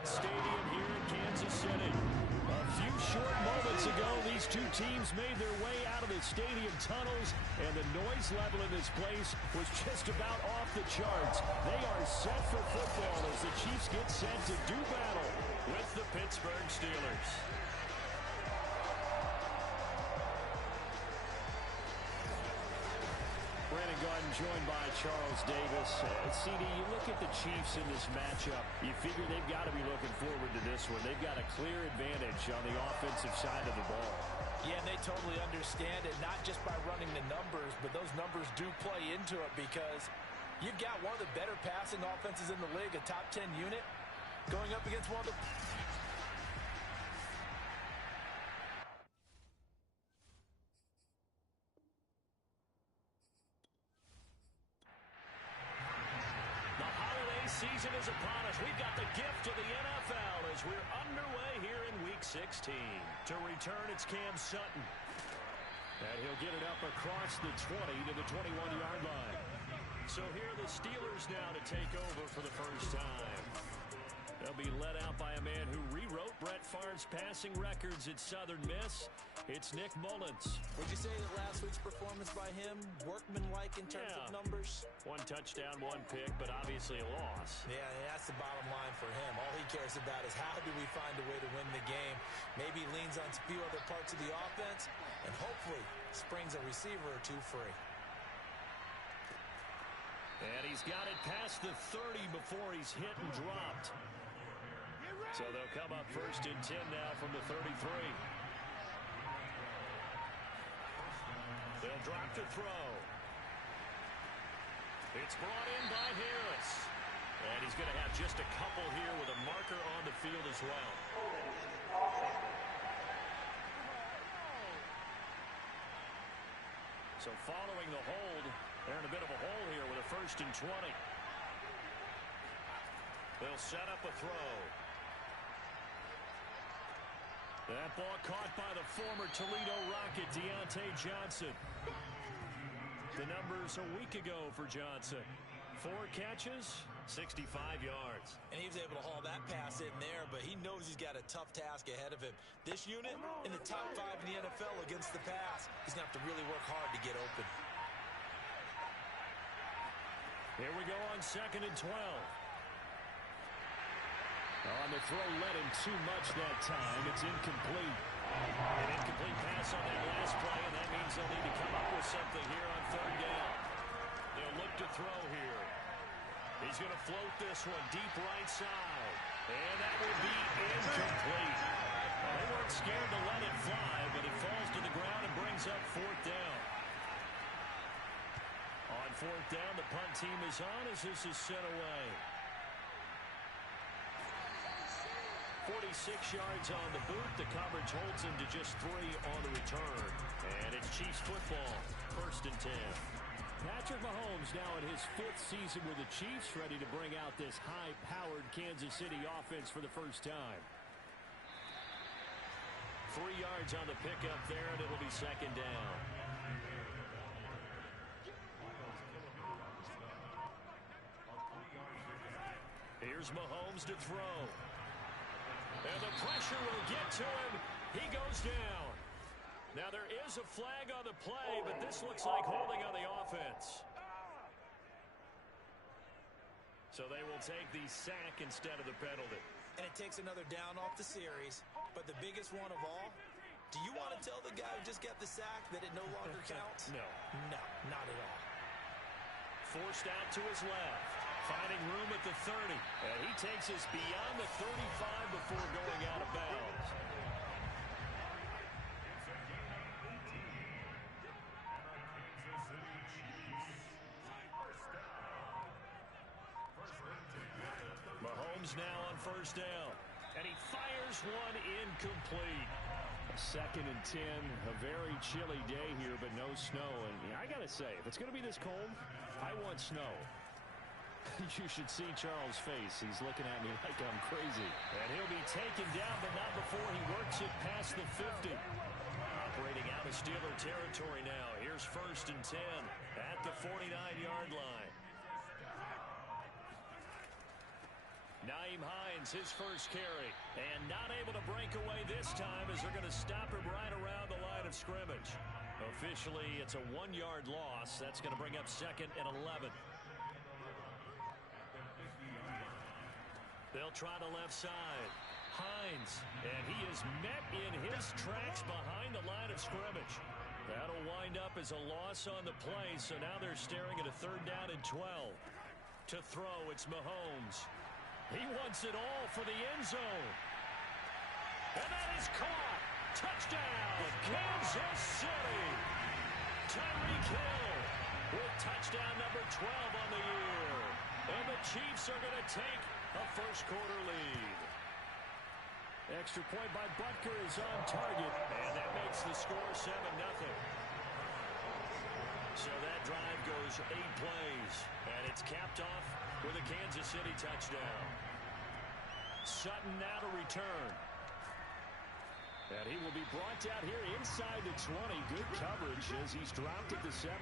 Arrowhead Stadium here in Kansas City. A few short moments ago, these two teams made their way out of the stadium tunnels, and the noise level in this place was just about off the charts. They are set for football as the Chiefs get set to do battle with the Pittsburgh Steelers. Brandon Gaudin joined by Charles Davis. CD, you look at the Chiefs in this matchup, you figure they've got to be looking forward to this one. They've got a clear advantage on the offensive side of the ball. Yeah, and they totally understand it, not just by running the numbers, but those numbers do play into it because you've got one of the better passing offenses in the league, a top 10 unit, going up against one of the... Season is upon us. We've got the gift of the NFL as we're underway here in Week 16. To return, it's Cam Sutton. And he'll get it up across the 20 to the 21-yard line. So here are the Steelers now to take over for the first time. They'll be led out by a man who rewrote Brett Favre's passing records at Southern Miss. It's Nick Mullins. Would you say that last week's performance by him, workmanlike in terms of numbers? One touchdown, one pick, but obviously a loss. Yeah, that's the bottom line for him. All he cares about is how do we find a way to win the game. Maybe leans on a few other parts of the offense, and hopefully springs a receiver or two free. And he's got it past the 30 before he's hit and dropped. So they'll come up first and 10 now from the 33. They'll drop to throw. It's brought in by Harris. And he's going to have just a couple here with a marker on the field as well. So following the hold, they're in a bit of a hole here with a first and 20. They'll set up a throw. That ball caught by the former Toledo Rocket, Deontay Johnson. The numbers a week ago for Johnson. 4 catches, 65 yards. And he was able to haul that pass in there, but he knows he's got a tough task ahead of him. This unit in the top 5 in the NFL against the pass. He's going to have to really work hard to get open. Here we go on 2nd and 12. On the throw, led him too much that time. It's incomplete. An incomplete pass on that last play, and that means they'll need to come up with something here on 3rd down. They'll look to throw here. He's going to float this one deep right side. And that will be incomplete. Well, they weren't scared to let it fly, but it falls to the ground and brings up 4th down. On 4th down, the punt team is on as this is sent away. 46 yards on the boot. The coverage holds him to just 3 on the return. And it's Chiefs football, 1st and 10. Patrick Mahomes now in his 5th season with the Chiefs, ready to bring out this high-powered Kansas City offense for the first time. 3 yards on the pickup there, and it'll be 2nd down. Here's Mahomes to throw. And the pressure will get to him. He goes down. Now there is a flag on the play, but this looks like holding on the offense. So they will take the sack instead of the penalty. And it takes another down off the series. But the biggest one of all, do you want to tell the guy who just got the sack that it no longer counts? No. No, not at all. Forced out to his left. Finding room at the 30. And he takes us beyond the 35 before going out of bounds. Mahomes now on 1st down. And he fires one incomplete. 2nd and 10. A very chilly day here, but no snow. And I got to say, if it's going to be this cold, I want snow. You should see Charles' face. He's looking at me like I'm crazy. And he'll be taken down, but not before he works it past the 50. Operating out of Steeler territory now. Here's 1st and 10 at the 49-yard line. Nyheim Hines, his first carry. And not able to break away this time as they're going to stop him right around the line of scrimmage. Officially, it's a 1-yard loss. That's going to bring up 2nd and 11. They'll try the left side. Hines, and he is met in his tracks behind the line of scrimmage. That'll wind up as a loss on the play, so now they're staring at a 3rd down and 12. To throw, it's Mahomes. He wants it all for the end zone. And that is caught. Touchdown, Kansas City. Tyreek Hill with touchdown number 12 on the year. And the Chiefs are going to take a first-quarter lead. Extra point by Butker is on target, and that makes the score 7-0. So that drive goes 8 plays, and it's capped off with a Kansas City touchdown. Sutton now to return. And he will be brought down here inside the 20. Good coverage as he's dropped at the 17.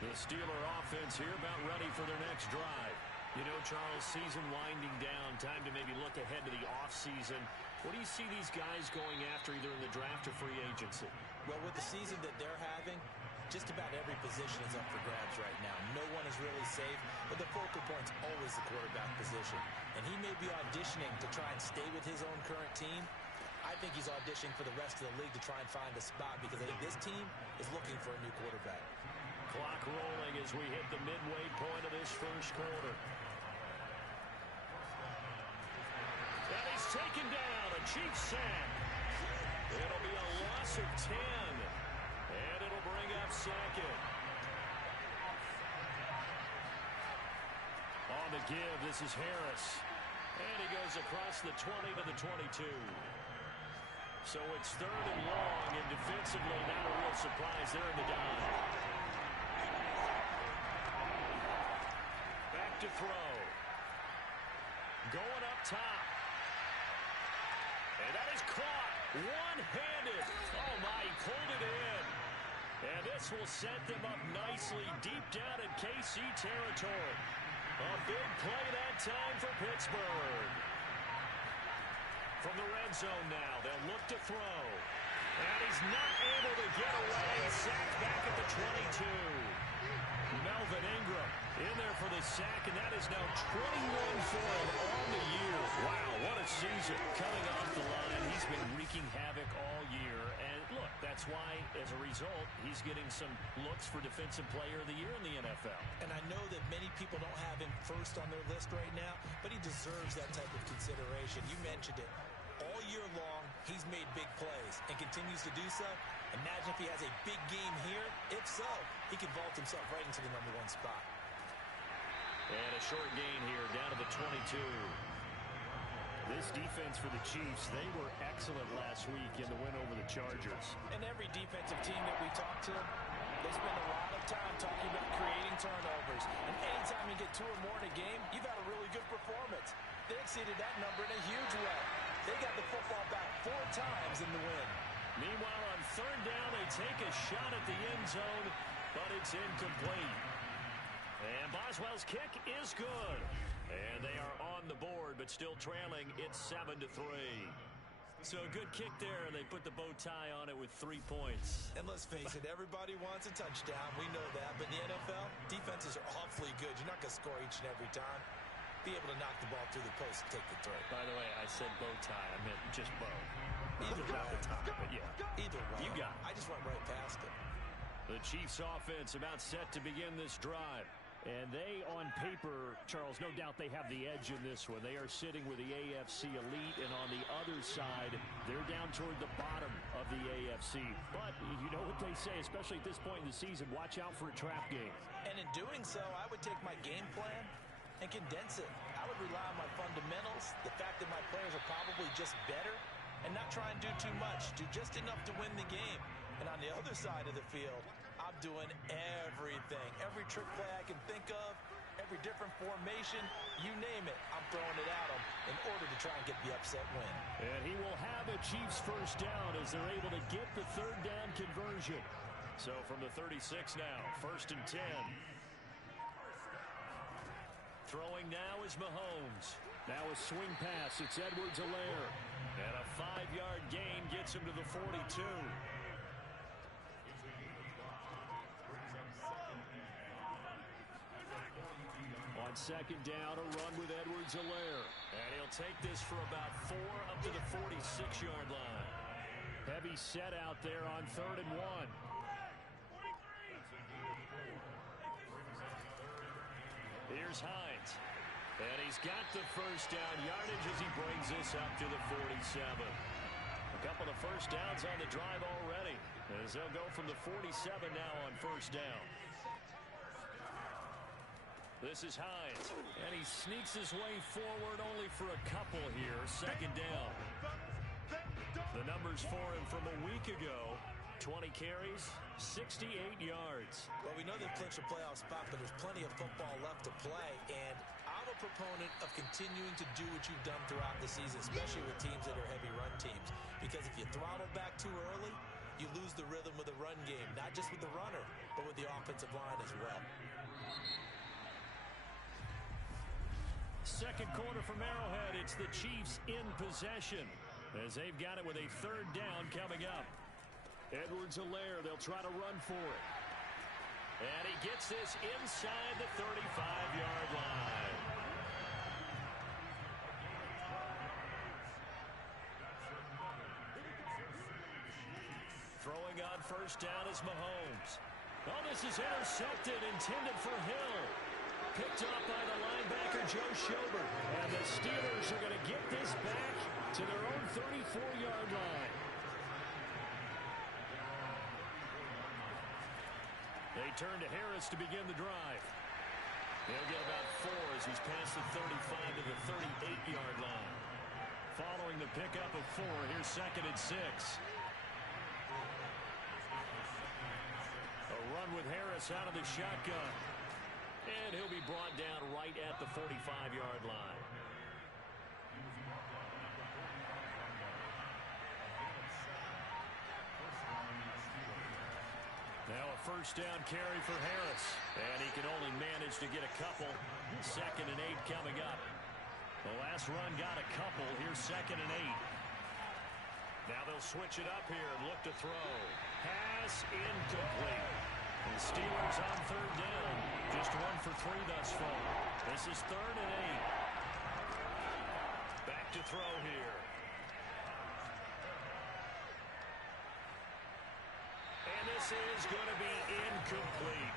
The Steeler offense here about ready for their next drive. You know, Charles, season winding down, time to maybe look ahead to the offseason. What do you see these guys going after either in the draft or free agency? Well, with the season that they're having, just about every position is up for grabs right now. No one is really safe, but the focal point's always the quarterback position. And he may be auditioning to try and stay with his own current team. I think he's auditioning for the rest of the league to try and find a spot because I think this team is looking for a new quarterback. Clock rolling as we hit the midway point of this first quarter. And he's taken down, a Chiefs sack. It'll be a loss of 10, and it'll bring up 2nd. On the give, this is Harris. And he goes across the 20 to the 22. So it's 3rd and long, and defensively not a real surprise. They're in the dive. Back to throw. Going up top. And that is caught. One-handed. Oh, my, he pulled it in. And this will set them up nicely deep down in KC territory. A big play that time for Pittsburgh. From the red zone now, they'll look to throw. And he's not able to get away. Sacked back at the 22. Melvin Ingram in there for the sack, and that is now 21 for him on the year. Wow, what a season. Coming off the line, he's been wreaking havoc all year. And look, that's why, as a result, he's getting some looks for Defensive Player of the Year in the NFL. And I know that many people don't have him first on their list right now, but he deserves that type of consideration. You mentioned it. All year long, he's made big plays and continues to do so. Imagine if he has a big game here. If so, he can vault himself right into the #1 spot. And a short gain here, down to the 22. This defense for the Chiefs, they were excellent last week in the win over the Chargers. And every defensive team that we talk to, they spend a lot of time talking about creating turnovers. And anytime you get 2 or more in a game, you've had a really good performance. They exceeded that number in a huge way. They got the football back 4 times in the win. Meanwhile, on 3rd down, they take a shot at the end zone, but it's incomplete. And Boswell's kick is good. And they are on the board, but still trailing. It's 7-3. So a good kick there, and they put the bow tie on it with 3 points. And let's face it, everybody wants a touchdown. We know that. But in the NFL, defenses are awfully good. You're not going to score each and every time. Be able to knock the ball through the post and take the throw. By the way, I said bow tie. I meant just bow. Either way. The top, but yeah. Either way. You got it. I just went right past it. The Chiefs offense about set to begin this drive. And they, on paper, Charles, no doubt they have the edge in this one. They are sitting with the AFC elite, and on the other side, they're down toward the bottom of the AFC. But you know what they say, especially at this point in the season, watch out for a trap game. And in doing so, I would take my game plan and condense it. I would rely on my fundamentals, the fact that my players are probably just better, and not try and do too much. Do just enough to win the game. And on the other side of the field, I'm doing everything. Every trick play I can think of, every different formation, you name it, I'm throwing it at them in order to try and get the upset win. And he will have a Chiefs first down as they're able to get the 3rd down conversion. So from the 36 now, 1st and 10. Throwing now is Mahomes. Now a swing pass. It's Edwards-Helaire. And a 5-yard gain gets him to the 42. On second down, a run with Edwards-Helaire. And he'll take this for about 4 up to the 46-yard line. Heavy set out there on 3rd and 1. Here's Hines. And he's got the first down yardage as he brings this up to the 47. A couple of first downs on the drive already, as they'll go from the 47 now on first down. This is Hines, and he sneaks his way forward only for a couple here. Second down. The numbers for him from a week ago: 20 carries, 68 yards. Well, we know they've clinched a playoff spot, but there's plenty of football left to play, and I'm a proponent of continuing to do what you've done throughout the season, especially with teams that are heavy run teams, because if you throttle back too early, you lose the rhythm of the run game, not just with the runner, but with the offensive line as well. Second quarter from Arrowhead. It's the Chiefs in possession, as they've got it with a 3rd down coming up. Edwards-Helaire, they'll try to run for it. And he gets this inside the 35-yard line. Throwing on first down is Mahomes. Oh, this is intercepted, intended for Hill. Picked up by the linebacker, Joe Schobert. And the Steelers are going to get this back to their own 34-yard line. They turn to Harris to begin the drive. He'll get about 4 as he's past the 35 to the 38-yard line. Following the pickup of 4, here's 2nd and 6. A run with Harris out of the shotgun. And he'll be brought down right at the 45-yard line. Now a first down carry for Harris. And he can only manage to get a couple. 2nd and 8 coming up. The last run got a couple. Here's 2nd and 8. Now they'll switch it up here and look to throw. Pass incomplete. The Steelers on 3rd down. Just 1 for 3 thus far. This is 3rd and 8. Back to throw here. And this is going to be incomplete.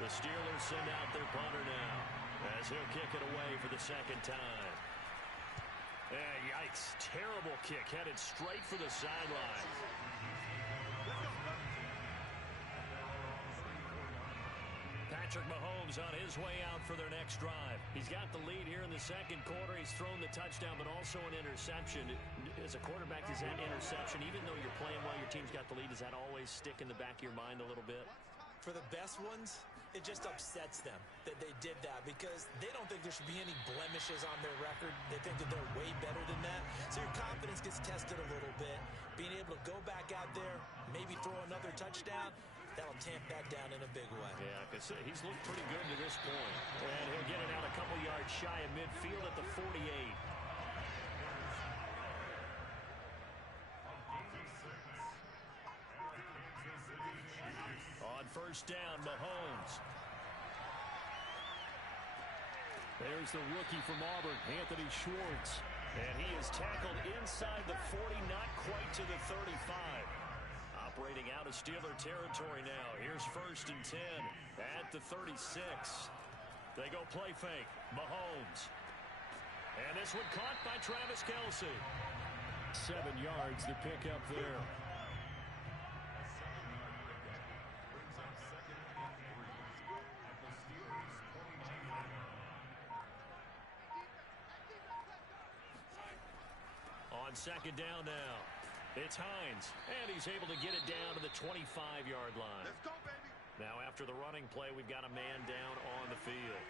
The Steelers send out their punter now, as he'll kick it away for the 2nd time. Yikes. Terrible kick, headed straight for the sideline. Patrick Mahomes on his way out for their next drive. He's got the lead here in the 2nd quarter. He's thrown the touchdown, but also an interception. As a quarterback, is that interception, even though you're playing well, your team's got the lead, does that always stick in the back of your mind a little bit? For the best ones, it just upsets them that they did that, because they don't think there should be any blemishes on their record. They think that they're way better than that. So your confidence gets tested a little bit. Being able to go back out there, maybe throw another touchdown, that'll tamp that down in a big way. Yeah, because he's looked pretty good to this point. And he'll get it out a couple yards shy of midfield at the 48. On first down, Mahomes. There's the rookie from Auburn, Anthony Schwartz. And he is tackled inside the 40, not quite to the 35. Operating out of Steeler territory now. Here's 1st and 10 at the 36. They go play fake. Mahomes. And this one caught by Travis Kelce. 7 yards to pick up there. On second down now. It's Hines, and he's able to get it down to the 25-yard line. Let's go, baby. Now, after the running play, we've got a man down on the field.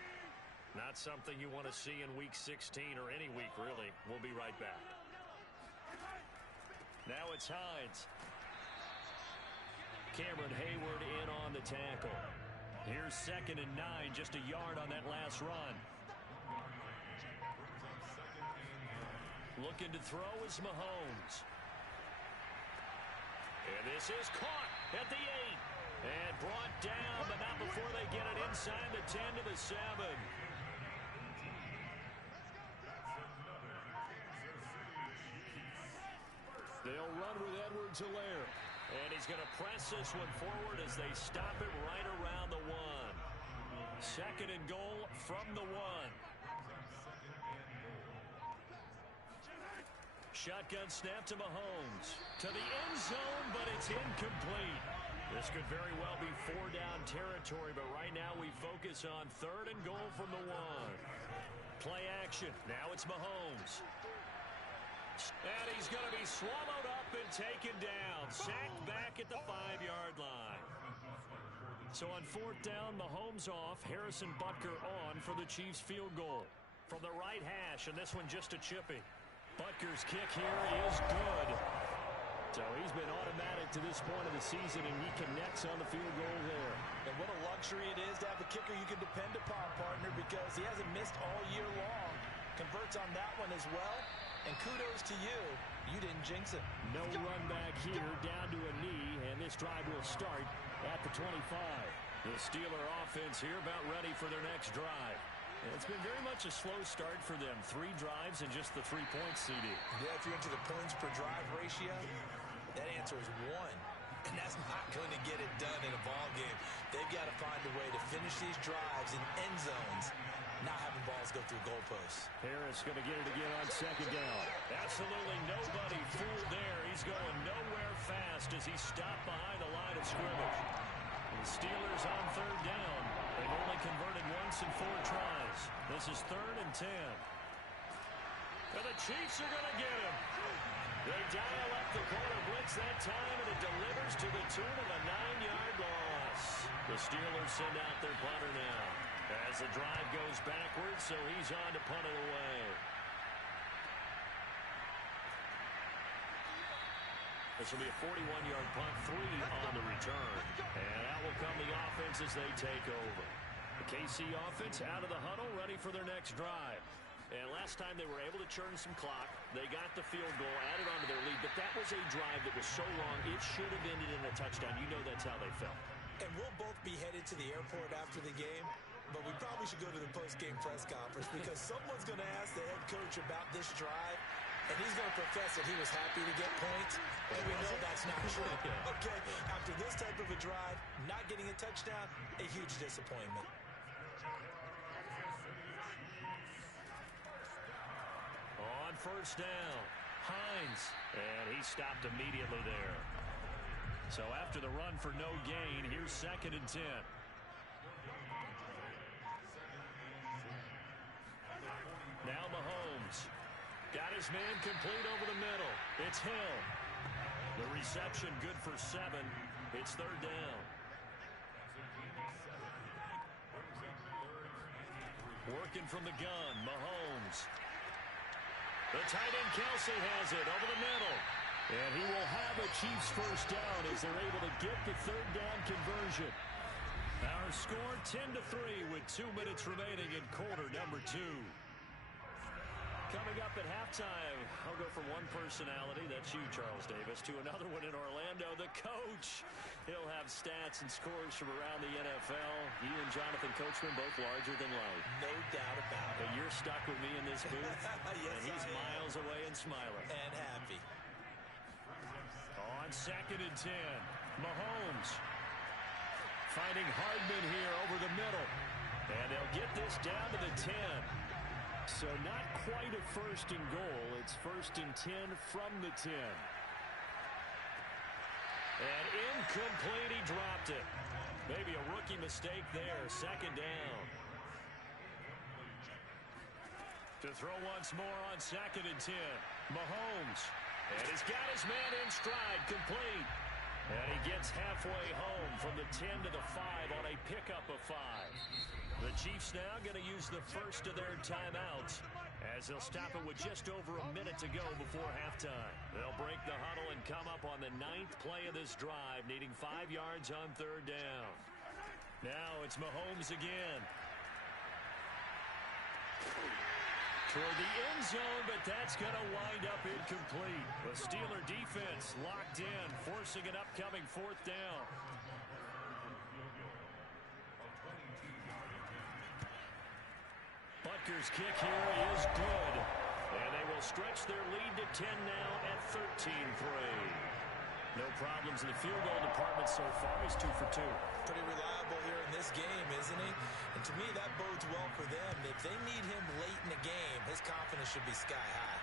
Not something you want to see in Week 16 or any week, really. We'll be right back. Now it's Hines. Cameron Hayward in on the tackle. Here's 2nd and 9, just a yard on that last run. Looking to throw is Mahomes. And this is caught at the 8. And brought down, but not before they get it inside the 10 to the 7. They'll run with Edwards-Helaire. And he's going to press this one forward as they stop him right around the 1. Second and goal from the 1. Shotgun snap to Mahomes. To the end zone, but it's incomplete. This could very well be 4-down territory, but right now we focus on third and goal from the 1. Play action. Now it's Mahomes. And he's going to be swallowed up and taken down. Sacked back at the 5-yard line. So on 4th down, Mahomes off. Harrison Butker on for the Chiefs field goal. From the right hash, and this one just a chipping. Butker's kick here is good. So he's been automatic to this point of the season, and he connects on the field goal there. And what a luxury it is to have a kicker you can depend upon, partner, because he hasn't missed all year long. Converts on that one as well. And kudos to you. You didn't jinx it. No run back here, down to a knee, and this drive will start at the 25. The Steeler offense here about ready for their next drive. It's been very much a slow start for them. 3 drives and just the 3 points, CD. Yeah, if you're into the points per drive ratio, that answer is 1. And that's not going to get it done in a ball game. They've got to find a way to finish these drives in end zones, not having balls go through goalposts. Harris going to get it again on 2nd down. Absolutely nobody fooled there. He's going nowhere fast as he stopped behind the line of scrimmage. The Steelers on 3rd down. They've only converted once in 4 tries. This is 3rd and 10. And the Chiefs are going to get him. They dial up the corner blitz that time, and it delivers to the tune of a 9-yard loss. The Steelers send out their punter now as the drive goes backwards, so he's on to punt it away. This will be a 41-yard punt, 3 on the return. And out will come the offense as they take over. The KC offense out of the huddle, ready for their next drive. And last time they were able to churn some clock. They got the field goal, added on to their lead, but that was a drive that was so long, it should have ended in a touchdown. You know that's how they felt. And we'll both be headed to the airport after the game, but we probably should go to the post-game press conference because someone's going to ask the head coach about this drive, and he's going to profess that he was happy to get points, and we know that's not true. Okay, after this type of a drive, not getting a touchdown, a huge disappointment. On 1st down, Hines, and he stopped immediately there. So after the run for no gain, here's 2nd and 10. Now Mahomes. Got his man complete over the middle. It's Hill. The reception good for 7. It's 3rd down. Working from the gun, Mahomes. The tight end Kelsey has it over the middle. And he will have a Chiefs 1st down as they're able to get the 3rd down conversion. Our score 10-3 with 2 minutes remaining in quarter number 2. Coming up at halftime, I'll go from one personality, that's you, Charles Davis, to another one in Orlando, the coach. He'll have stats and scores from around the NFL. You and Jonathan Coachman both larger than life. No doubt about it. But you're stuck with me in this booth, yes, and he's miles away and smiling. And happy. On 2nd and 10, Mahomes finding Hardman here over the middle. And they'll get this down to the 10. So not quite a 1st and goal. It's 1st and 10 from the 10. And incomplete, he dropped it. Maybe a rookie mistake there. 2nd down. To throw once more on 2nd and 10. Mahomes. And he's got his man in stride, complete. And he gets halfway home from the 10 to the 5 on a pickup of 5. The Chiefs now going to use the first of their timeouts as they'll stop it with just over a minute to go before halftime. They'll break the huddle and come up on the 9th play of this drive, needing 5 yards on 3rd down. Now it's Mahomes again. Toward the end zone, but that's going to wind up incomplete. The Steeler defense locked in, forcing an upcoming fourth down. Butker's kick here is good. And they will stretch their lead to 10 now at 13-3. No problems in the field goal department so far. He's 2 for 2. Pretty reliable here in this game, isn't he? And to me, that bodes well for them. If they need him late in the game, his confidence should be sky high.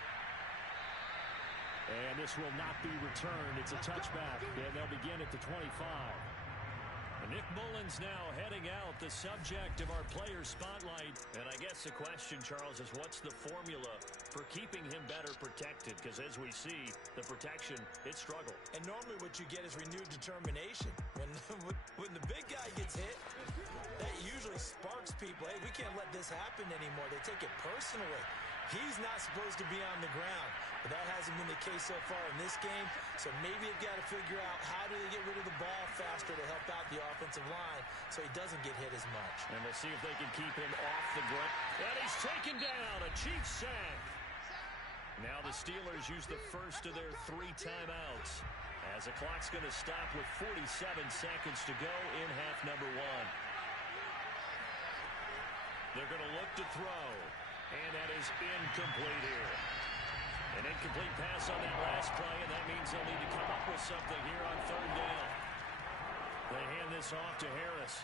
And this will not be returned. It's a touchback, and they'll begin at the 25. Nick Mullins now heading out, the subject of our player spotlight. And I guess the question, Charles, is what's the formula for keeping him better protected? Because as we see, the protection, it struggled. And normally what you get is renewed determination. When the big guy gets hit, that usually sparks people. Hey, we can't let this happen anymore. They take it personally. He's not supposed to be on the ground. But that hasn't been the case so far in this game. So maybe they've got to figure out how do they get rid of the ball faster to help out the offensive line so he doesn't get hit as much. And we'll see if they can keep him off the ground. And he's taken down, a Chiefs sack. Now the Steelers use the first of their 3 timeouts as the clock's going to stop with 47 seconds to go in half number 1. They're going to look to throw. And that is incomplete here. An incomplete pass on that last play, and that means they'll need to come up with something here on 3rd down. They hand this off to Harris.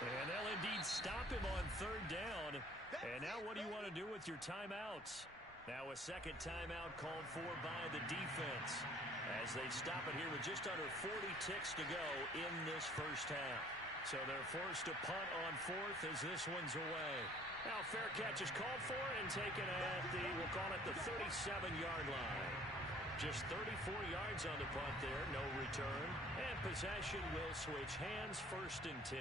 And they'll indeed stop him on 3rd down. And now what do you want to do with your timeouts? Now a second timeout called for by the defense as they stop it here with just under 40 ticks to go in this first half. So they're forced to punt on 4th as this one's away. Now fair catch is called for and taken at the, we'll call it the 37-yard line. Just 34 yards on the punt there, no return. And possession will switch hands, 1st and 10.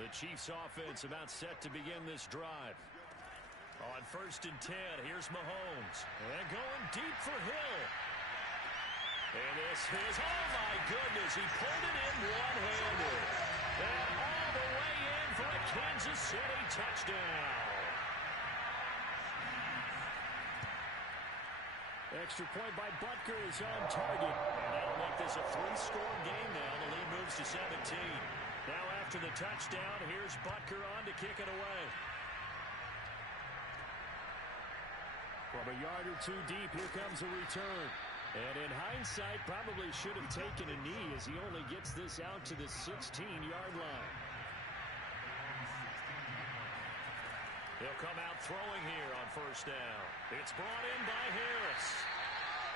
The Chiefs offense about set to begin this drive. On 1st and 10, here's Mahomes. And going deep for Hill. And this is, oh my goodness, he pulled it in one-handed. And all the way in for a Kansas City touchdown. Extra point by Butker is on target. And that'll make this a 3-score game now. The lead moves to 17. Now after the touchdown, here's Butker on to kick it away. From a yard or 2 deep, here comes a return. And in hindsight, probably should have taken a knee as he only gets this out to the 16-yard line. He'll come out throwing here on 1st down. It's brought in by Harris.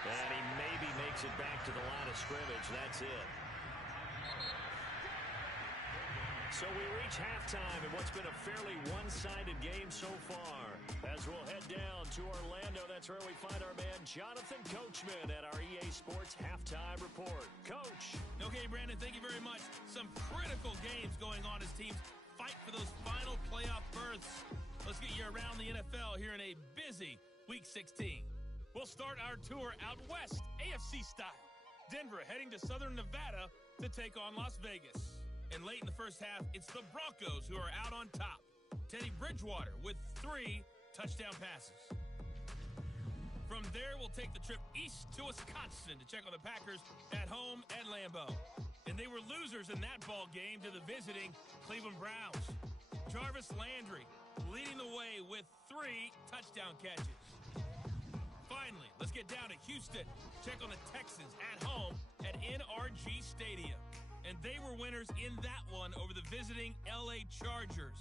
And he maybe makes it back to the line of scrimmage. That's it. So we reach halftime in what's been a fairly one-sided game so far. As we'll head down to Orlando, that's where we find our man Jonathan Coachman at our EA Sports Halftime Report. Coach. Okay, Brandon, thank you very much. Some critical games going on as teams fight for those final playoff berths. Let's get you around the NFL here in a busy Week 16. We'll start our tour out west, AFC style. Denver heading to Southern Nevada to take on Las Vegas. And late in the first half, it's the Broncos who are out on top. Teddy Bridgewater with 3 touchdown passes. From there, we'll take the trip east to Wisconsin to check on the Packers at home at Lambeau. And they were losers in that ball game to the visiting Cleveland Browns. Jarvis Landry leading the way with 3 touchdown catches. Finally, let's get down to Houston. Check on the Texans at home at NRG Stadium. And they were winners in that one over the visiting LA Chargers.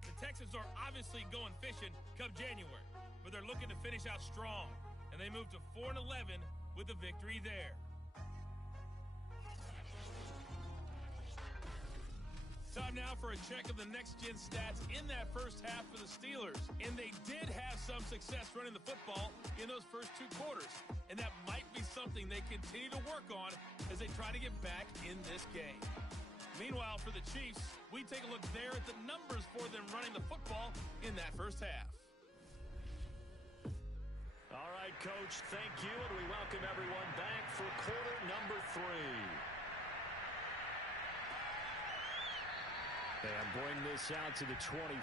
The Texans are obviously going fishing come January, but they're looking to finish out strong. And they moved to 4-11 with a victory there. Time now for a check of the next-gen stats in that first half for the Steelers. And they did have some success running the football in those first 2 quarters. And that might be something they continue to work on as they try to get back in this game. Meanwhile, for the Chiefs, we take a look there at the numbers for them running the football in that first half. All right, Coach, thank you, and we welcome everyone back for quarter number 3. And bring this out to the 25.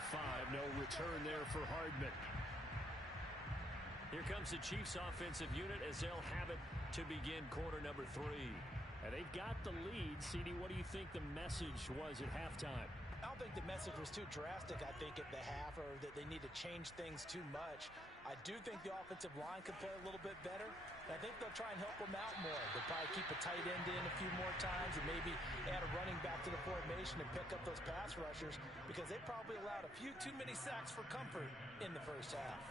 No return there for Hardman. Here comes the Chiefs offensive unit as they'll have it to begin quarter number 3. And they've got the lead. CD, what do you think the message was at halftime? I don't think the message was too drastic, I think, at the half, or that they need to change things too much. I do think the offensive line could play a little bit better. And I think they'll try and help them out more. They'll probably keep a tight end in a few more times and maybe add a running back to the formation and pick up those pass rushers because they probably allowed a few too many sacks for comfort in the first half.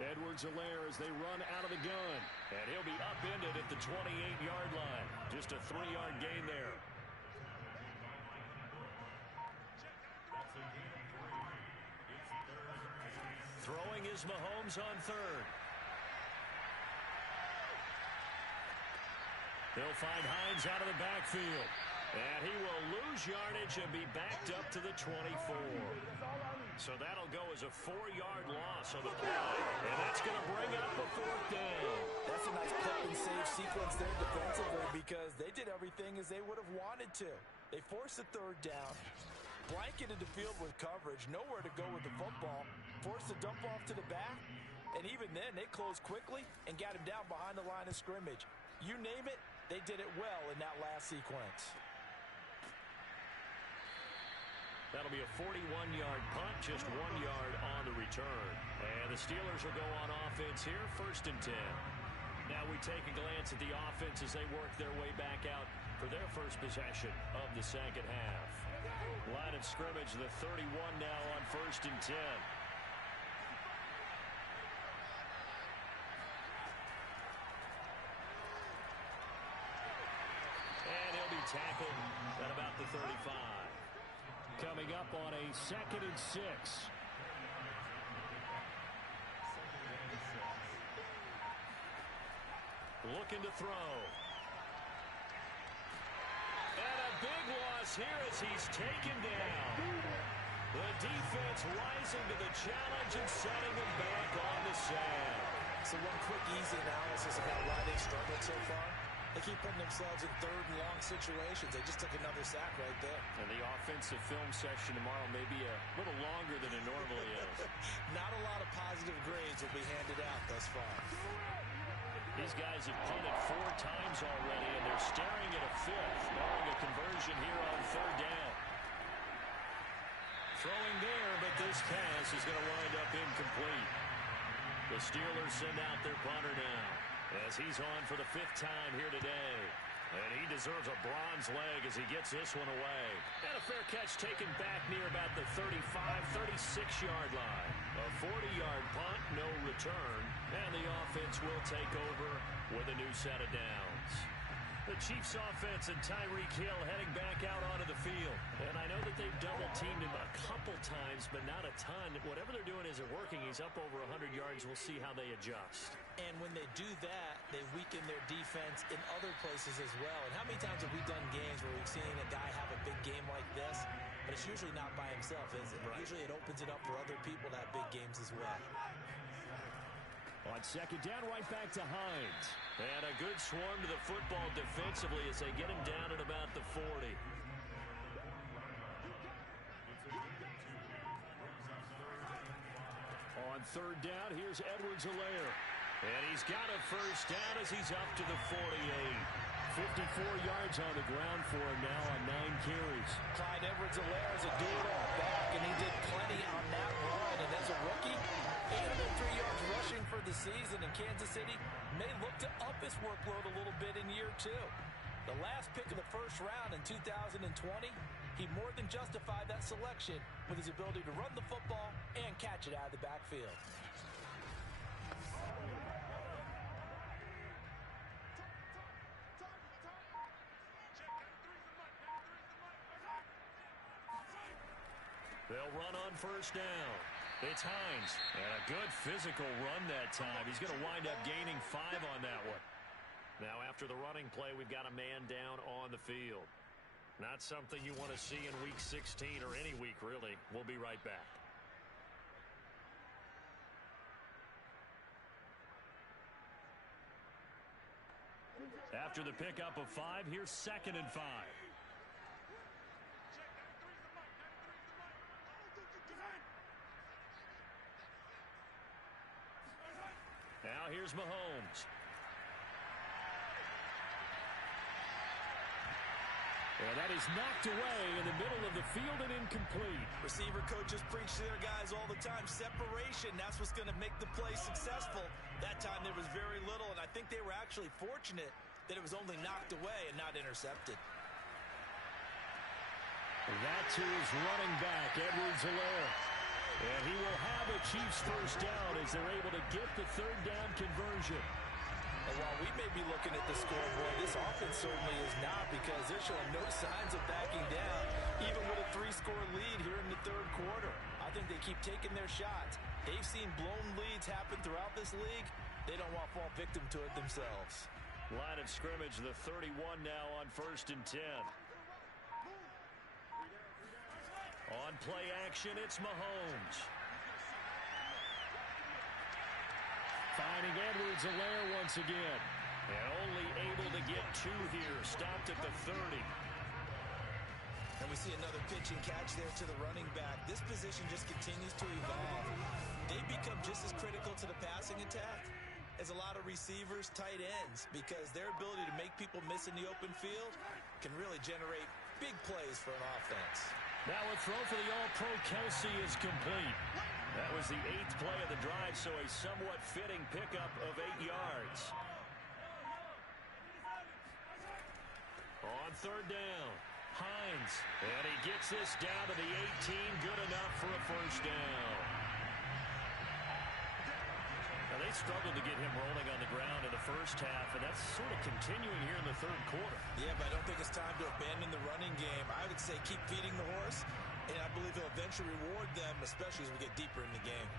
Edwards-Helaire as they run out of the gun. And he'll be upended at the 28-yard line. Just a 3-yard gain there. Throwing is Mahomes on third. They'll find Hines out of the backfield. And he will lose yardage and be backed up to the 24. So that'll go as a 4-yard loss on the play. And that's going to bring up a 4th down. That's a nice clip and save sequence there defensively because they did everything as they would have wanted to. They forced the 3rd down, blanketed the field with coverage, nowhere to go with the football, forced the dump off to the back, and even then they closed quickly and got him down behind the line of scrimmage. You name it, they did it well in that last sequence. That'll be a 41-yard punt, just 1 yard on the return. And the Steelers will go on offense here, 1st and 10. Now we take a glance at the offense as they work their way back out for their first possession of the second half. Line of scrimmage, the 31 now on 1st and 10. And he'll be tackled at about the 35. Coming up on a 2nd and 6. Looking to throw. And a big loss here as he's taken down. The defense rising to the challenge and setting him back on the sand. So one quick, easy analysis about why they struggled so far. They keep putting themselves in 3rd and long situations. They just took another sack right there. And the offensive film session tomorrow may be a little longer than it normally is. Not a lot of positive grades will be handed out thus far. These guys have punted 4 times already, and they're staring at a 5th, barring a conversion here on 3rd down. Throwing there, but this pass is going to wind up incomplete. The Steelers send out their punter now, as he's on for the 5th time here today. And he deserves a bronze leg as he gets this one away. And a fair catch taken back near about the 35, 36-yard line. A 40-yard punt, no return. And the offense will take over with a new set of downs. The Chiefs offense and Tyreek Hill heading back out onto the field. And I know that they've double-teamed him a couple times, but not a ton. Whatever they're doing isn't working. He's up over 100 yards. We'll see how they adjust. And when they do that, they weaken their defense in other places as well. And how many times have we done games where we've seen a guy have a big game like this? But it's usually not by himself, is it? Right. Usually it opens it up for other people to have big games as well. On 2nd down, right back to Hines. And a good swarm to the football defensively as they get him down at about the 40. On 3rd down, here's Edwards-Helaire. And he's got a 1st down as he's up to the 48. 54 yards on the ground for him now on 9 carries. Clyde Edwards-Helaire is a do-it-all back, and he did plenty on that run. And as a rookie, 803 yards rushing for the season in Kansas City may look to up his workload a little bit in year 2. The last pick of the 1st round in 2020, he more than justified that selection with his ability to run the football and catch it out of the backfield. They'll run on 1st down. It's Hines. And a good physical run that time. He's going to wind up gaining 5 on that one. Now, after the running play, we've got a man down on the field. Not something you want to see in Week 16 or any week, really. We'll be right back. After the pickup of 5, here's 2nd and 5. here's Mahomes. And that is knocked away in the middle of the field and incomplete. Receiver coaches preach to their guys all the time. Separation, that's what's going to make the play successful. That time there was very little, and I think they were actually fortunate that it was only knocked away and not intercepted. That to his running back, Edwards-Helaire. And he will have a Chiefs first down as they're able to get the third down conversion. And while we may be looking at the scoreboard, this offense certainly is not, because they're showing no signs of backing down, even with a 3-score lead here in the third quarter. I think they keep taking their shots. They've seen blown leads happen throughout this league. They don't want to fall victim to it themselves. Line of scrimmage, the 31 now on 1st and 10. On play action, it's Mahomes. Finding Edwards-Helaire once again. And only able to get 2 here. Stopped at the 30. And we see another pitch and catch there to the running back. This position just continues to evolve. They become just as critical to the passing attack as a lot of receivers, tight ends, because their ability to make people miss in the open field can really generate big plays for an offense. Now a throw for the All-Pro Kelsey is complete. That was the 8th play of the drive, so a somewhat fitting pickup of 8 yards. On 3rd down, Hines. And he gets this down to the 18. Good enough for a first down. Now they struggled to get him rolling on the ground in the first half, and that's sort of continuing here in the third quarter. Yeah, but I don't think it's time to abandon the running game. I would say keep feeding the horse, and I believe he'll eventually reward them, especially as we get deeper in the game.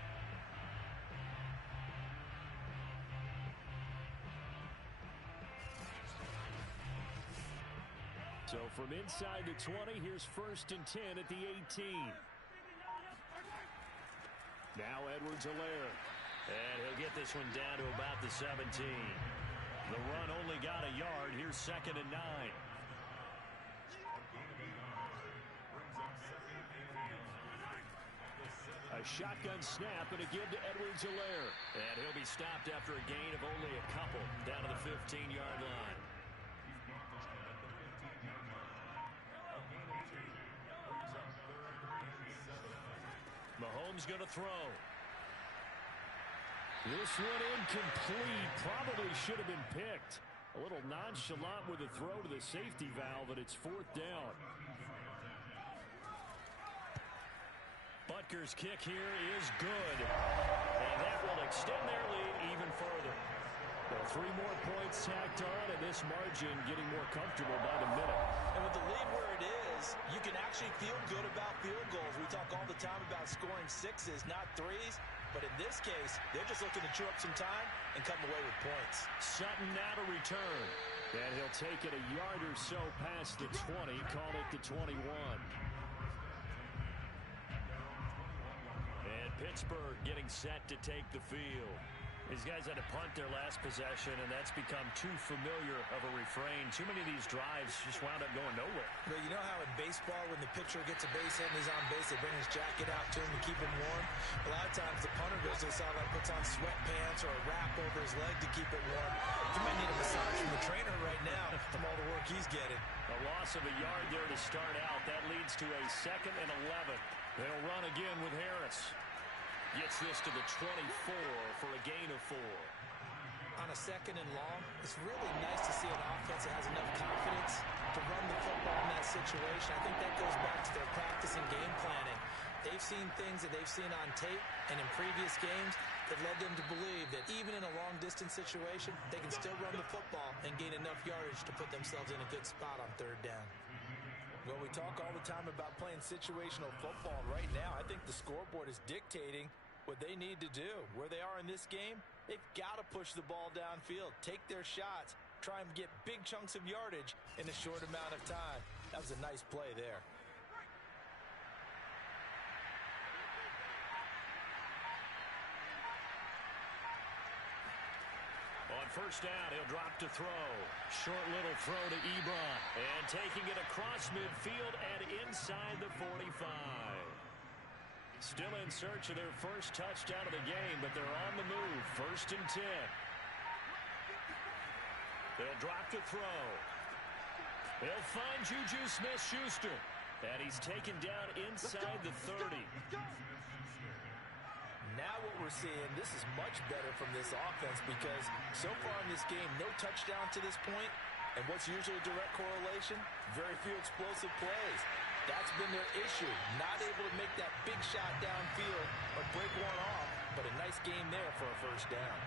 So from inside the 20, here's 1st and 10 at the 18. Now Edwards-Helaire. And he'll get this one down to about the 17. The run only got a yard. Here's 2nd and 9. A shotgun snap and a give to Edwards-Helaire. And he'll be stopped after a gain of only a couple down to the 15-yard line. Mahomes going to throw. This one incomplete. Probably should have been picked. A little nonchalant with a throw to the safety valve, and it's 4th down. Butker's kick here is good. And that will extend their lead even further. Well, 3 more points tacked on, and this margin getting more comfortable by the minute. And with the lead where it is, you can actually feel good about field goals. We talk all the time about scoring 6s, not 3s. But in this case, they're just looking to chew up some time and come away with points. Sutton now to return. And he'll take it a yard or so past the 20, call it the 21. And Pittsburgh getting set to take the field. These guys had to punt their last possession, and that's become too familiar of a refrain. Too many of these drives just wound up going nowhere. But you know how in baseball, when the pitcher gets a base hit and he's on base, they bring his jacket out to him to keep him warm? A lot of times the punter goes to the sideline, puts on sweatpants or a wrap over his leg to keep it warm. He might need a massage from the trainer right now from all the work he's getting. A loss of a yard there to start out. That leads to a 2nd and 11. They'll run again with Harris. Gets this to the 24 for a gain of 4. On a 2nd and long, it's really nice to see an offense that has enough confidence to run the football in that situation. I think that goes back to their practice and game planning. They've seen things that they've seen on tape and in previous games that led them to believe that even in a long-distance situation, they can still run the football and gain enough yardage to put themselves in a good spot on 3rd down. Well, we talk all the time about playing situational football. Right now, I think the scoreboard is dictating what they need to do. Where they are in this game, they've got to push the ball downfield, take their shots, try and get big chunks of yardage in a short amount of time. That was a nice play there. On 1st down, he'll drop to throw. Short little throw to Ebron. And taking it across midfield and inside the 45. Still in search of their first touchdown of the game, but they're on the move. 1st and 10. They'll drop to throw. They'll find Juju Smith-Schuster. And he's taken down inside the 30. Now what we're seeing, this is much better from this offense because so far in this game, no touchdown to this point. And what's usually a direct correlation? Very few explosive plays. That's been their issue. Not able to make that big shot downfield or break one off, but a nice game there for a first down.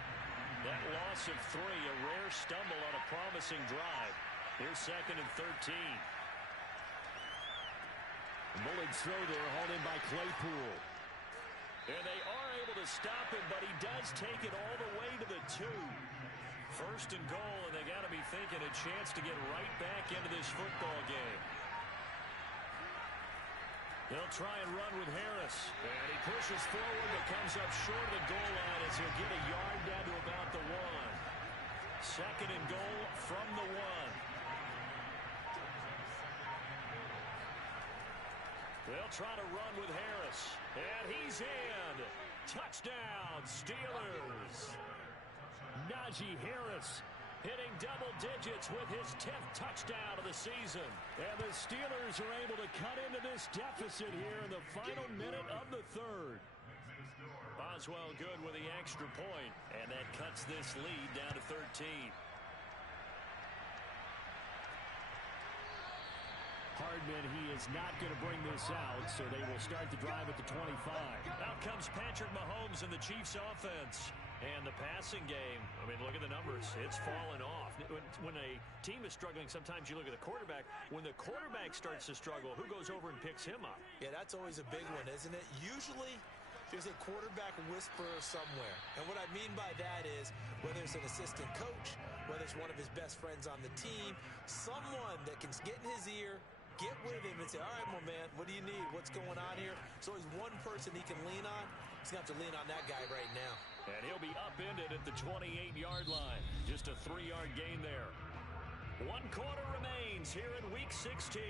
That loss of 3, a rare stumble on a promising drive. Here's 2nd and 13. Mullen's throw there, hauled in by Claypool. And they are able to stop him, but he does take it all the way to the 2. 1st and goal, and they got to be thinking a chance to get right back into this football game. They'll try and run with Harris. And he pushes forward, but comes up short of the goal line as he'll get a yard down to about the 1. 2nd and goal from the 1. They'll try to run with Harris. And he's in. Touchdown, Steelers. Najee Harris hitting double digits with his 10th touchdown of the season. And the Steelers are able to cut into this deficit here in the final minute of the 3rd. Boswell good with the extra point, and that cuts this lead down to 13. Hardman, he is not going to bring this out, so they will start the drive at the 25. Out comes Patrick Mahomes and the Chiefs offense. And the passing game, I mean, look at the numbers. It's fallen off. When a team is struggling, sometimes you look at the quarterback. When the quarterback starts to struggle, who goes over and picks him up? Yeah, that's always a big one, isn't it? Usually, there's a quarterback whisperer somewhere. And what I mean by that is, whether it's an assistant coach, whether it's one of his best friends on the team, someone that can get in his ear, get with him and say, all right, my man, what do you need? What's going on here? So there's one person he can lean on. He's going to have to lean on that guy right now. And he'll be upended at the 28-yard line. Just a 3-yard gain there. 1 quarter remains here in Week 16.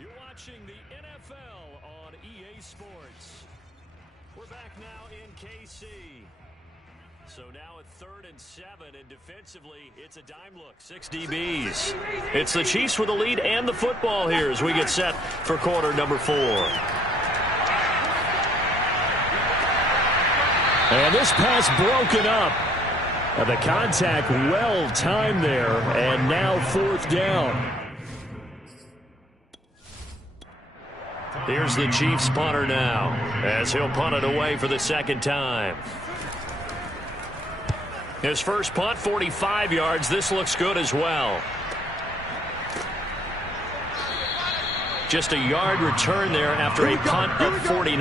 You're watching the NFL on EA Sports. We're back now in KC. So now at 3rd and 7, and defensively, it's a dime look. 6 DBs. It's the Chiefs with the lead and the football here as we get set for quarter number 4. And this pass broken up. The contact well timed there, and now 4th down. Here's the Chiefs punter now as he'll punt it away for the 2nd time. His first punt, 45 yards. This looks good as well. Just a yard return there after a punt of 49.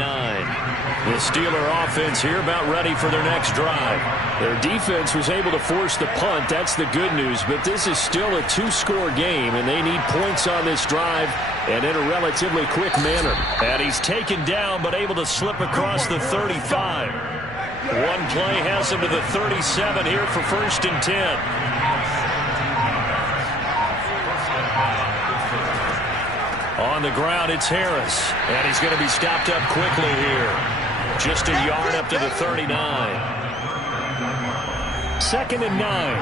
The Steeler offense here about ready for their next drive. Their defense was able to force the punt. That's the good news. But this is still a 2-score game, and they need points on this drive and in a relatively quick manner. And he's taken down but able to slip across the 35. One play has him to the 37 here for 1st and 10. On the ground, it's Harris. And he's going to be stopped up quickly here. Just a yard up to the 39. 2nd and 9.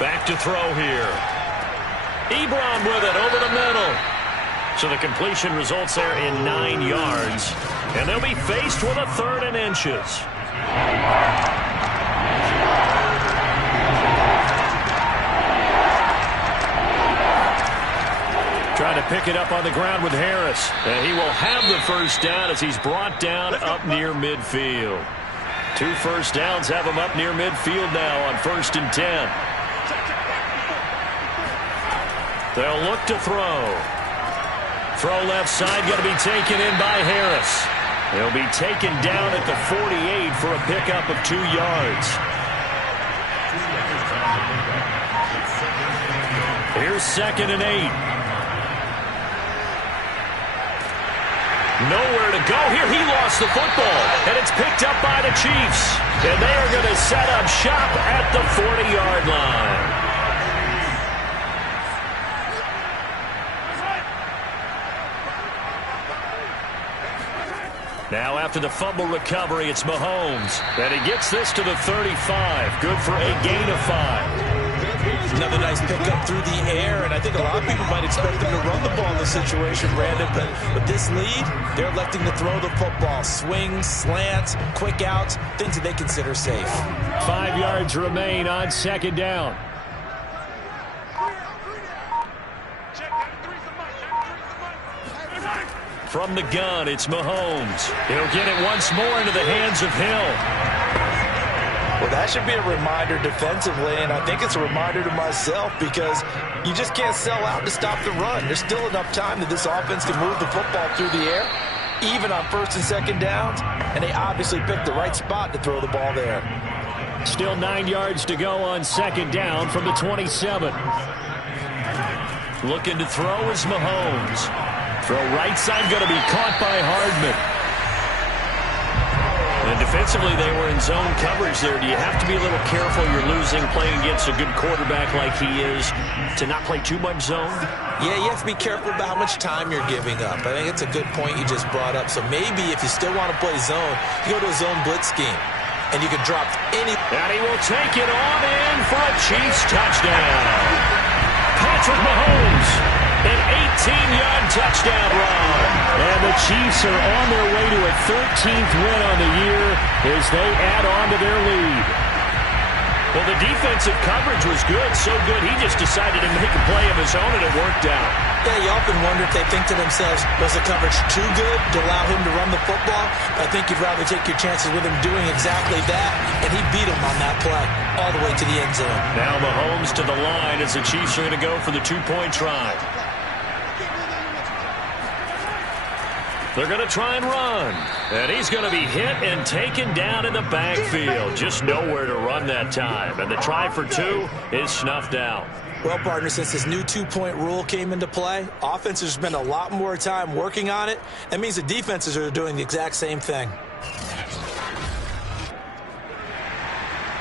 Back to throw here. Ebron with it over the middle. So the completion results there in 9 yards. And they'll be faced with a 3rd and inches. Trying to pick it up on the ground with Harris. And he will have the first down as he's brought down up near midfield. 2 first downs have him up near midfield now on 1st and 10. They'll look to throw. Throw left side, going to be taken in by Harris. He'll be taken down at the 48 for a pickup of 2 yards. Here's 2nd and 8. Nowhere to go here. He lost the football, and it's picked up by the Chiefs. And they are going to set up shop at the 40-yard line. Now after the fumble recovery, it's Mahomes. And he gets this to the 35. Good for a gain of 5. Another nice pickup through the air, and I think a lot of people might expect them to run the ball in this situation, Brandon, but with this lead, they're electing to throw the football. Swings, slants, quick outs, things that they consider safe. 5 yards remain on second down. From the gun, it's Mahomes. He'll get it once more into the hands of Hill. Well, that should be a reminder defensively, and I think it's a reminder to myself because you just can't sell out to stop the run. There's still enough time that this offense can move the football through the air, even on first and second downs, and they obviously picked the right spot to throw the ball there. Still 9 yards to go on second down from the 27. Looking to throw is Mahomes. Throw right side, going to be caught by Hardman. And defensively, they were in zone coverage there. Do you have to be a little careful? You're losing playing against a good quarterback like he is to not play too much zone? Yeah, you have to be careful about how much time you're giving up. I think it's a good point you just brought up. So maybe if you still want to play zone, you go to a zone blitz scheme. And you can drop any... And he will take it on in for a Chiefs touchdown. Patrick Mahomes, an 18-yard touchdown run. And the Chiefs are on their way to a 13th win on the year as they add on to their lead. Well, the defensive coverage was good, so good he just decided to make a play of his own, and it worked out. Yeah, you often wonder if they think to themselves, was the coverage too good to allow him to run the football? I think you'd rather take your chances with him doing exactly that, and he beat him on that play all the way to the end zone. Now Mahomes to the line as the Chiefs are going to go for the two-point try. They're going to try and run. And he's going to be hit and taken down in the backfield. Just nowhere to run that time. And the try for two is snuffed out. Well, partner, since this new two-point rule came into play, offenses spend a lot more time working on it. That means the defenses are doing the exact same thing.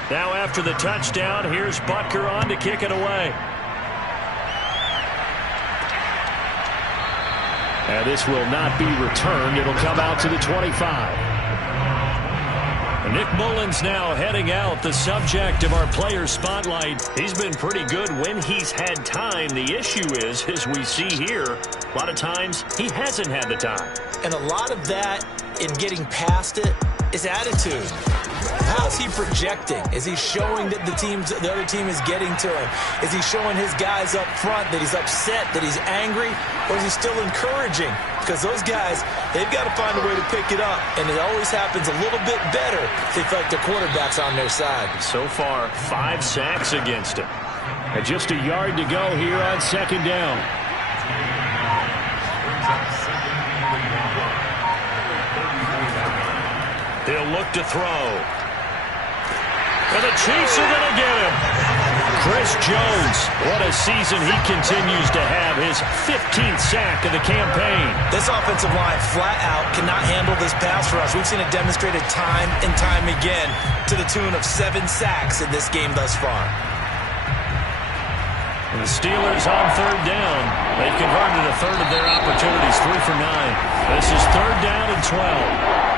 Now after the touchdown, here's Butker on to kick it away. And this will not be returned. It'll come out to the 25. Nick Mullins now heading out, the subject of our player spotlight. He's been pretty good when he's had time. The issue is, as we see here, a lot of times he hasn't had the time. And a lot of that in getting past it is attitude. How's he projecting? Is he showing that the other team is getting to him? Is he showing his guys up front that he's upset, that he's angry? Or is he still encouraging? Because those guys, they've got to find a way to pick it up. And it always happens a little bit better if they feel like the quarterback's on their side. So far, 5 sacks against him. And just a yard to go here on second down. He'll look to throw. And the Chiefs are going to get him. Chris Jones, what a season he continues to have, his 15th sack of the campaign. This offensive line flat out cannot handle this pass rush. We've seen it demonstrated time and time again to the tune of 7 sacks in this game thus far. And the Steelers on third down. They've converted a third of their opportunities, 3 for 9. This is third down and 12.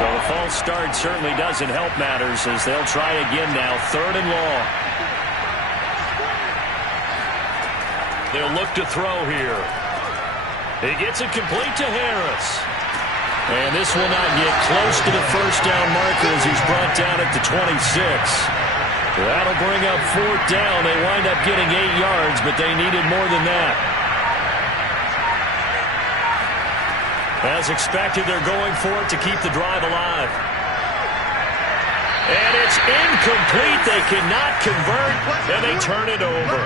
So the false start certainly doesn't help matters as they'll try again now, third and long. They'll look to throw here. He gets it complete to Harris. And this will not get close to the first down marker as he's brought down at the 26. That'll bring up fourth down. They wind up getting 8 yards, but they needed more than that. As expected, they're going for it to keep the drive alive. And it's incomplete. They cannot convert, and they turn it over.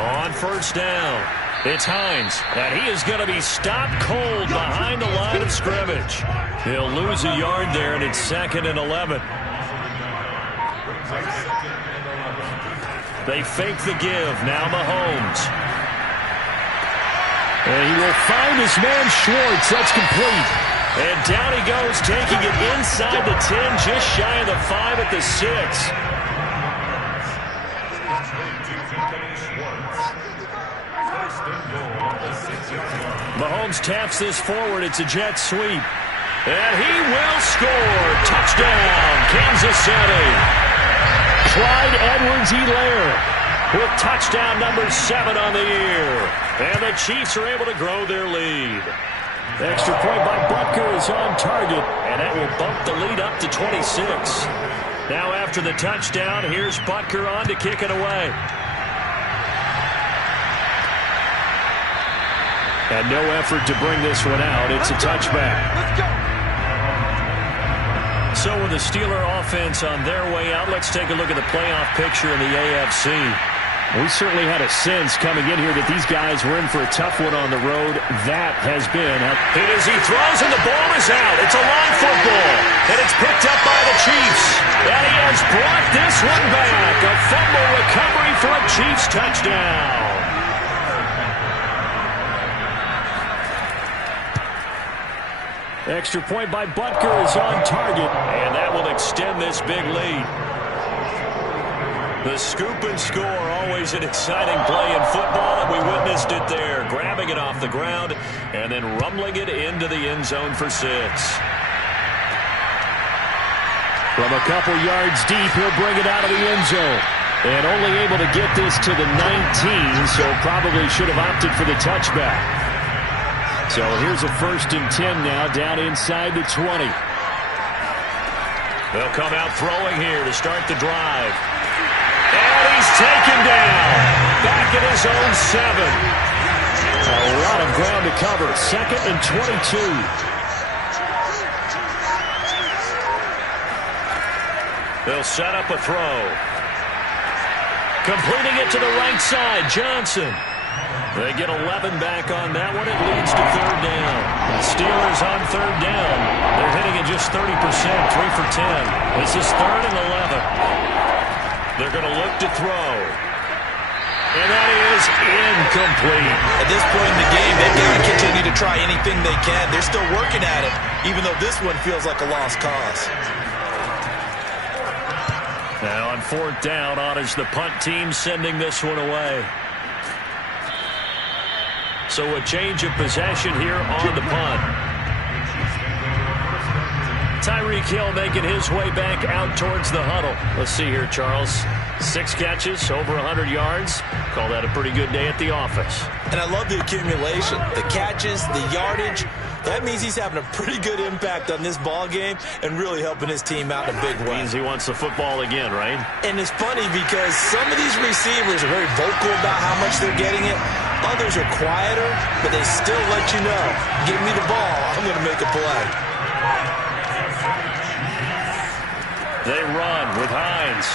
On first down, it's Hines, and he is going to be stopped cold behind the line of scrimmage. He'll lose a yard there, and it's 2nd and 11. They fake the give. Now Mahomes. And he will find his man Schwartz. That's complete. And down he goes, taking it inside the 10, just shy of the 5 at the 6. Mahomes taps this forward. It's a jet sweep. And he will score. Touchdown, Kansas City. Clyde Edwards-Helaire with touchdown number 7 on the year. And the Chiefs are able to grow their lead. Extra point by Butker is on target, and that will bump the lead up to 26. Now after the touchdown, here's Butker on to kick it away. And no effort to bring this one out. It's a touchback. Let's go. So with the Steeler offense on their way out, let's take a look at the playoff picture in the AFC. We certainly had a sense coming in here that these guys were in for a tough one on the road. That has been it as he throws and the ball is out. It's a long football, and it's picked up by the Chiefs. And he has brought this one back. A fumble recovery for a Chiefs touchdown. Extra point by Butker is on target, and that will extend this big lead. The scoop and score, always an exciting play in football, and we witnessed it there. Grabbing it off the ground and then rumbling it into the end zone for 6. From a couple yards deep, he'll bring it out of the end zone. And only able to get this to the 19, so probably should have opted for the touchback. So here's a 1st and 10 now, down inside the 20. They'll come out throwing here to start the drive. And he's taken down. Back at his own 7. A lot of ground to cover. 2nd and 22. They'll set up a throw. Completing it to the right side, Johnson. They get 11 back on that one. It leads to 3rd down. The Steelers on 3rd down. They're hitting at just 30%, 3 for 10. This is 3rd and 11. They're going to look to throw. And that is incomplete. At this point in the game, they've got to continue to try anything they can. They're still working at it, even though this one feels like a lost cause. Now on 4th down, honors the punt team, sending this one away. So a change of possession here on the punt. Tyreek Hill making his way back out towards the huddle. Let's see here, Charles. 6 catches, over 100 yards. Call that a pretty good day at the office. And I love the accumulation, the catches, the yardage. That means he's having a pretty good impact on this ball game and really helping his team out in a big way. Means he wants the football again, right? And it's funny because some of these receivers are very vocal about how much they're getting it. Others are quieter, but they still let you know, give me the ball, I'm going to make a play. They run with Hines.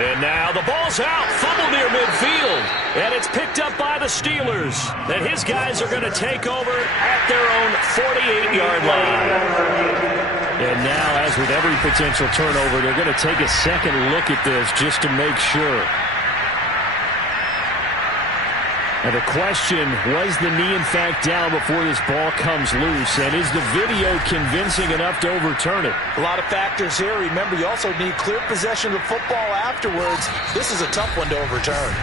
And now the ball's out. Fumble near midfield. And it's picked up by the Steelers. And his guys are going to take over at their own 48-yard line. And now, as with every potential turnover, they're going to take a second look at this just to make sure. And the question, was the knee in fact down before this ball comes loose? And is the video convincing enough to overturn it? A lot of factors here. Remember, you also need clear possession of the football afterwards. This is a tough one to overturn.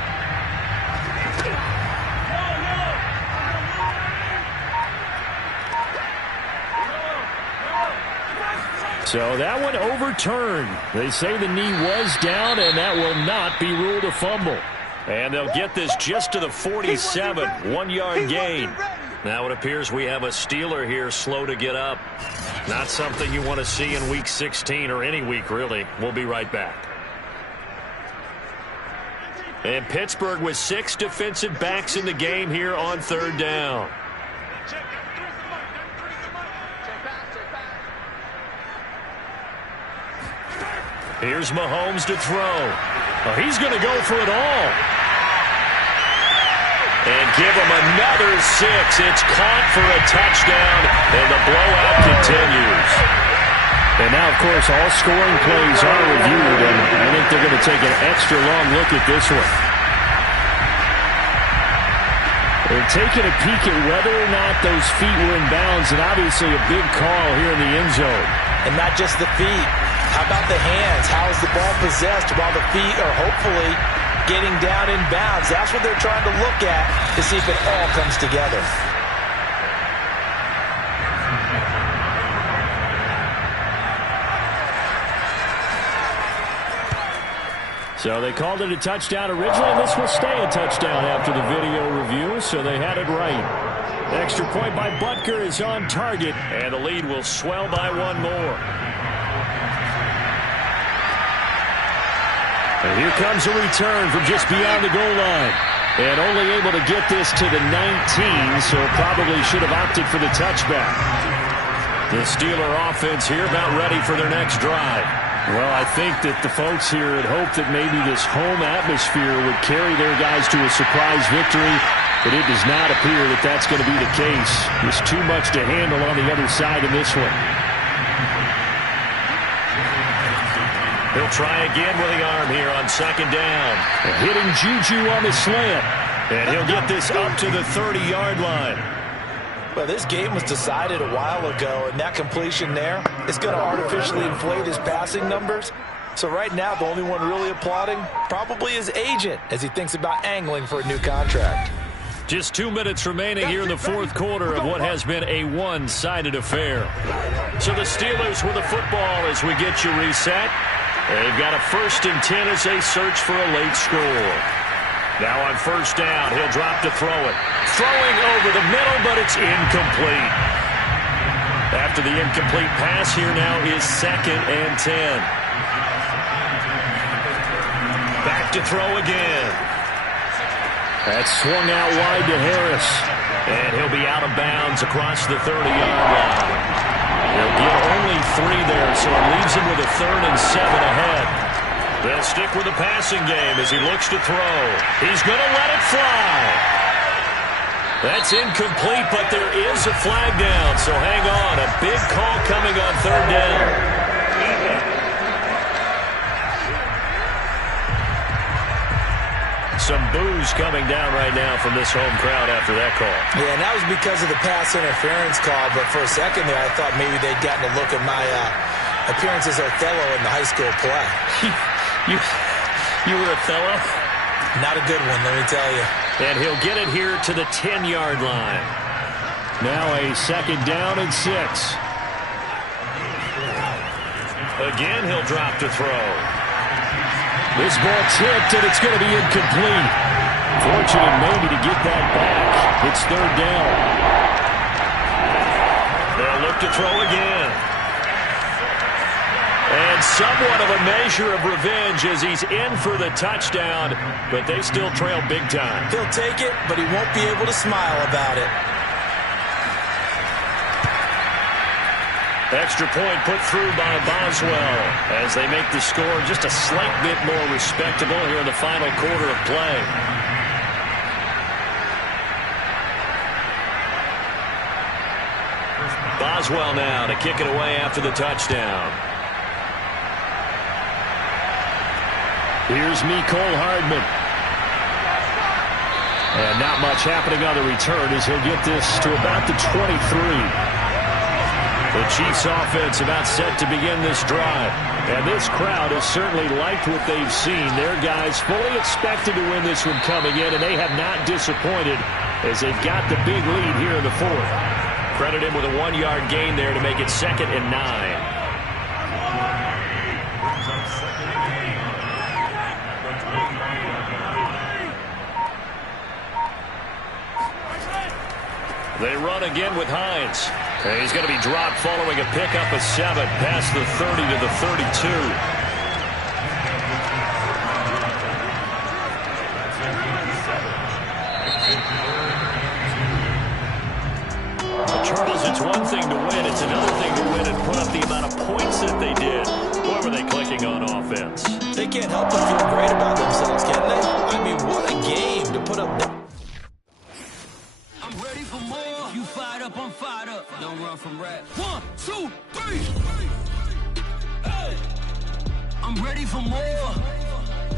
So that one overturned. They say the knee was down, and that will not be ruled a fumble. And they'll get this just to the 47, 1-yard gain. Now it appears we have a Steeler here slow to get up. Not something you want to see in Week 16 or any week, really. We'll be right back. And Pittsburgh with 6 defensive backs in the game here on 3rd down. Here's Mahomes to throw. Oh, he's going to go for it all. And give him another 6. It's caught for a touchdown, and the blowout continues. And now, of course, all scoring plays are reviewed, and I think they're going to take an extra long look at this one. They're taking a peek at whether or not those feet were in bounds, and obviously a big call here in the end zone. And not just the feet. How about the hands? How is the ball possessed while the feet are hopefully getting down in bounds. That's what they're trying to look at to see if it all comes together. So they called it a touchdown originally, and this will stay a touchdown after the video review, so they had it right. Extra point by Butker is on target, and the lead will swell by one more. And here comes a return from just beyond the goal line. And only able to get this to the 19, so probably should have opted for the touchback. The Steeler offense here about ready for their next drive. Well, I think that the folks here had hoped that maybe this home atmosphere would carry their guys to a surprise victory, but it does not appear that that's going to be the case. There's too much to handle on the other side in this one. He'll try again with the arm here on second down. And hitting Juju on the slant. And he'll get this up to the 30-yard line. Well, this game was decided a while ago, and that completion there is going to artificially inflate his passing numbers. So right now, the only one really applauding probably his agent as he thinks about angling for a new contract. Just 2 minutes remaining here in the fourth quarter of what has been a one-sided affair. So the Steelers with the football as we get you reset. They've got a 1st and 10 as they search for a late score. Now on first down, he'll drop to throw it. Throwing over the middle, but it's incomplete. After the incomplete pass, here now is 2nd and 10. Back to throw again. That's swung out wide to Harris. And he'll be out of bounds across the 30-yard line. He'll get only 3 there, so it leaves him with a 3rd and 7 ahead. They'll stick with the passing game as he looks to throw. He's going to let it fly. That's incomplete, but there is a flag down, so hang on. A big call coming on 3rd down. Some boos coming down right now from this home crowd after that call. Yeah, and that was because of the pass interference call, but for a second there I thought maybe they'd gotten a look at my appearance as Othello in the high school play. You were Othello? Not a good one, let me tell you. And he'll get it here to the 10-yard line. Now a 2nd down and 6. Again, he'll drop to throw. This ball tipped, and it's going to be incomplete. Fortunate maybe to get that back. It's 3rd down. They'll look to throw again. And somewhat of a measure of revenge as he's in for the touchdown, but they still trail big time. He'll take it, but he won't be able to smile about it. Extra point put through by Boswell as they make the score just a slight bit more respectable here in the final quarter of play. Boswell now to kick it away after the touchdown. Here's Mecole Hardman. And not much happening on the return as he'll get this to about the 23. The Chiefs offense about set to begin this drive. And this crowd has certainly liked what they've seen. Their guys fully expected to win this one coming in, and they have not disappointed as they've got the big lead here in the 4th. Credit him with a 1-yard gain there to make it 2nd and 9. They run again with Hines. And he's going to be dropped following a pickup of 7 past the 30 to the 32. Charles, it's one thing to win. It's another thing to win and put up the amount of points that they did. Boy, were they clicking on offense. They can't help but feel great about themselves, can they? I mean, what a game to put up. I'm ready for more. You fired up, I'm fired up. Don't run from rap. 1, 2, 3. Hey. I'm ready for more.